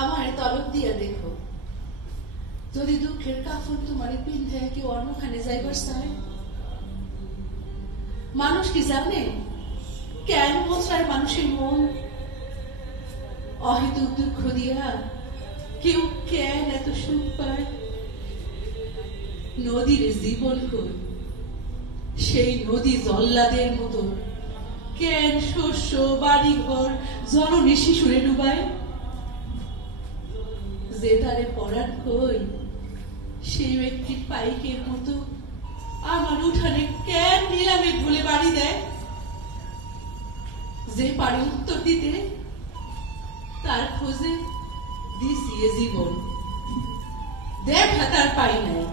আমার তলব দিয়া দেখো, যদি দুঃখের কাফন তোমার পিন্ধায় কেউ অন্যখানে যাইবার চায়। মানুষ কি জানে কেন মোচড়ায় মানুষের মন? অহেতুক দুঃখ দিয়া কেউ কেন এত সুখ পায়? নদীর জীবন কই, সেই নদী জল্লাদের মতো কেন শস্য বাড়ি ঘর জননী শিশুরে ডুবায়? যে তারে পড়ার কই, সেই ব্যক্তির পাইকের মতো আমার উঠানে কেন নিলামে ভুলে বাড়ি দেয়? যে পারে উত্তর দিতে, তার খোঁজে দিছি এ জীবন, দেখা তার পাই নাই,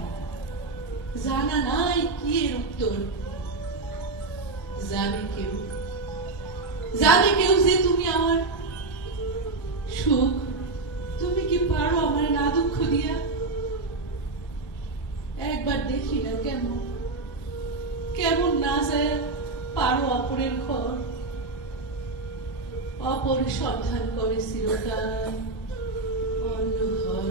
জানা নাই কি এর উত্তর। জানে কেউ যে তুমি আমার সুখ, তুমি কি পারো আমার না দুঃখ দিয়া? একবার দেখি না কেমন কেমন না যায় পারো অপরের ঘর, অপর সন্ধান করে চিরকাল অন্য ঘর।